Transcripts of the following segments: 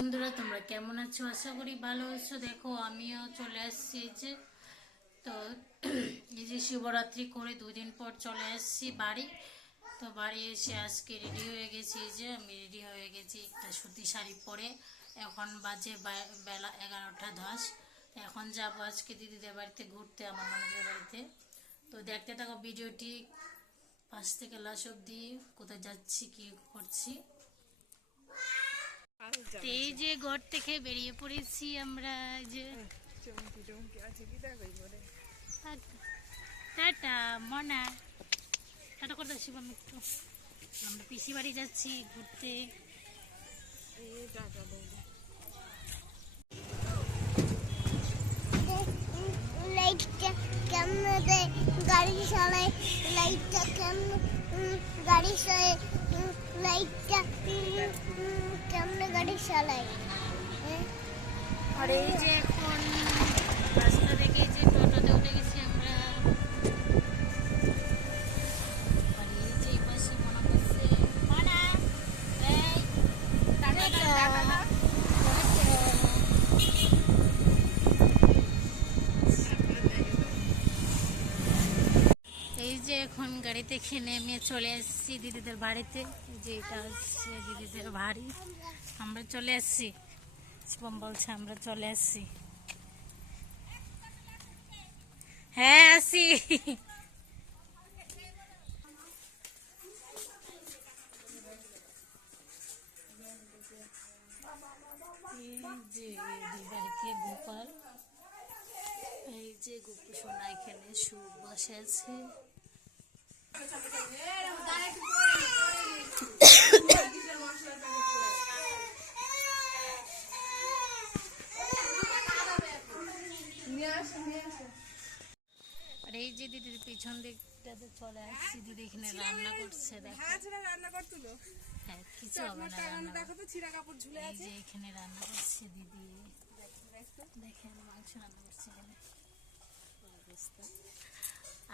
বন্ধুরা, তোমরা কেমন আছো? আশা করি ভালো আছো। দেখো আমিও চলে আসছি তো এই যে শিবরাত্রি করে 2 দিন পর চলে আসছি বাড়ি। তো বাড়ি এসে আজকে রেডি হয়ে গেছি। যে আমি রেডি হয়ে গেছি একটা সুতি শাড়ি পরে। এখন বাজে বেলা 11টা 10। এখন যাবো আজকে দিদিদের বাড়িতে ঘুরতে, আমার ননদের বাড়িতে। তো দেখতে থাকো ভিডিওটি ফার্স্ট থেকে লাস্ট অব্দি, কোথায় যাচ্ছি কি করছি। এই যে ঘর থেকে বেরিয়ে পড়েছি আমরা। যে টাটা মনা, টাটা করে যাচ্ছি আমি একটু। আমরা পিসি বাড়ি যাচ্ছি ঘুরতে। লাইটটা কেমন দেয় গাড়ি চালায়, লাইটটা কেমন গাড়ি চালায়, লাইটটা কেমন গাড়ি চালায়। আর এই যে এখন রাস্তা থেকে যে টোটোতে উঠে গেছি আমরা। আর এই যে এই পাশে মনে করছে মনা, এই এই যে এখন গাড়ি থেকে নেমে চলে এসেছি দিদিদের বাড়িতে। এই যে এটা হচ্ছে দিদিদের বাড়ি, আমরা চলে এসেছি। শিবম বলছে আমরা চলে এসেছি। হ্যাঁ আসি। এই যে দিদারকে গোপাল, এই যে গোপু সোনা এখানে সুখ বসে আছে। আর এই যে দিদির পিছন দিকটাতে চলে আসছি। দিদি এখানে রান্না করছে। দেখো হ্যাঁ, কিছু হবে না রান্না। এই যে এখানে রান্না করছে দিদি, দেখেন মাংস রান্না করছে এখানে।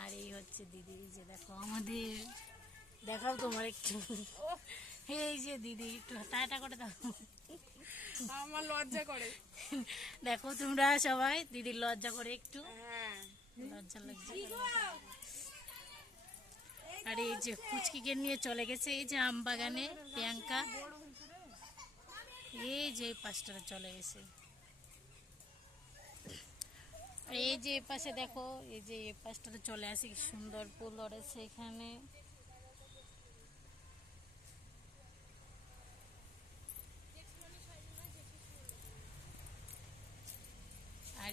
আর এই হচ্ছে দিদি। এই যে দেখো আমাদের, দেখাও তোমার একটু। এই যে দিদি একটু টাটা করে দাও। আমার লজ্জা করে। দেখো তোমরা সবাই, দিদির লজ্জা করে একটু, লজ্জা লজ্জা। আর এই যে ফুচকিকে নিয়ে চলে গেছে এই যে আম বাগানে প্রিয়াঙ্কা। এই যে পাঁচটা চলে গেছে। আর এই যে পাশে দেখো, এই যে পাশটাতে চলে আসে, কি সুন্দর ফুল ধরেছে এখানে। আর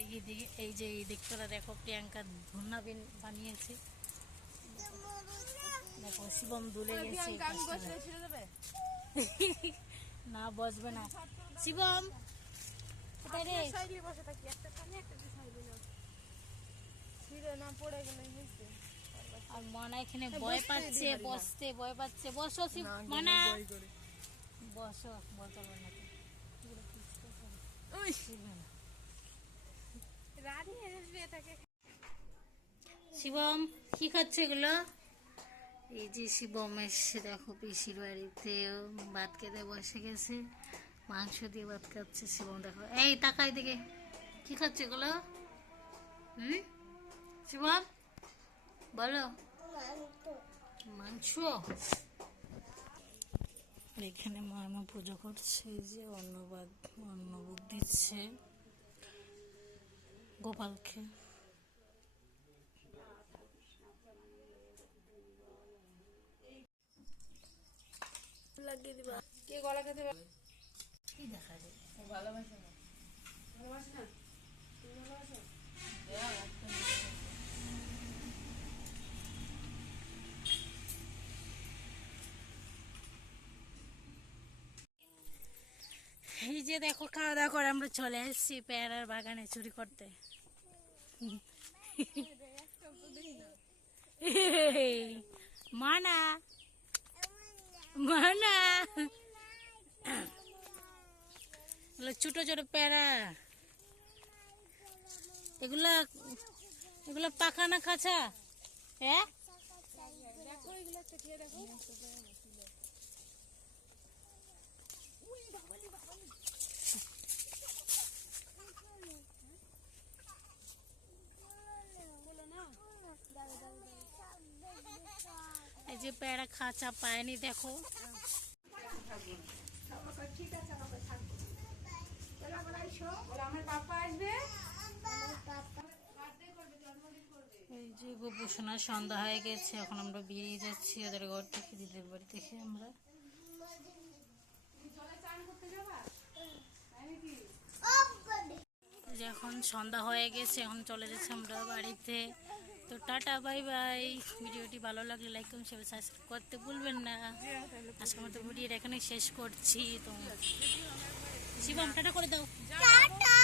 এই যে এই দিকটা দেখো, প্রিয়াঙ্কা ধন্যা বানিয়েছে। দেখো শিবম দুলে গেছে। না বসবে না শিবম, কোথায় রে? আর মনা এখানে ভয় পাচ্ছে, বসতে ভয় পাচ্ছে। বসো মনা, বসো। বলতে পারবে না। শিবম কি খাচ্ছে এগুলো? এই যে শিবম এসে দেখো পিসির বাড়িতে ভাত খেতে বসে গেছে। মাংস দিয়ে ভাত খাচ্ছে শিবম। দেখো এই তাকাই দিকে, কি খাচ্ছে এগুলো? শিবম বলো। মাংস। এখানে মা পুজো করছে, যে অন্নভোগ দিচ্ছে গোপালকে। লাগিয়ে দিবা। কে গলা খেতে কি দেখা যায়? ভালোবাসে না, ভালোবাসে না, তুমি ভালোবাসো? এই যে দেখো খাওয়া দাওয়া করে আমরা চলে এসেছি পেয়ারার বাগানে চুরি করতে। মানা মানা, ছোট ছোট পেয়ারা এগুলা, এগুলা পাকা না কাঁচা? হ্যাঁ খাঁচা পায়নি দেখো। ঠিক আছে আমাকে থাকবো চলো আবার আইসো বলে আমার পাপা আসবে এই যে গোপুসোনার সন্ধ্যা হয়ে গেছে, এখন আমরা বেরিয়ে যাচ্ছি ওদের ঘর থেকে, দিদির বাড়ি থেকে আমরা। জলে চান করতে যাবা তাই নাকি এই যে এখন সন্ধ্যা হয়ে গেছে, এখন চলে যাচ্ছি আমরা বাড়িতে। তো টাটা, বাই বাই। ভিডিওটি ভালো লাগলে লাইক কমেন্ট শেয়ার সাবস্ক্রাইব করতে ভুলবেন না। আজকে আমাদের ভিডিওটা এখানে শেষ করছি। তো শিবম টাটা করে দাও। টাটা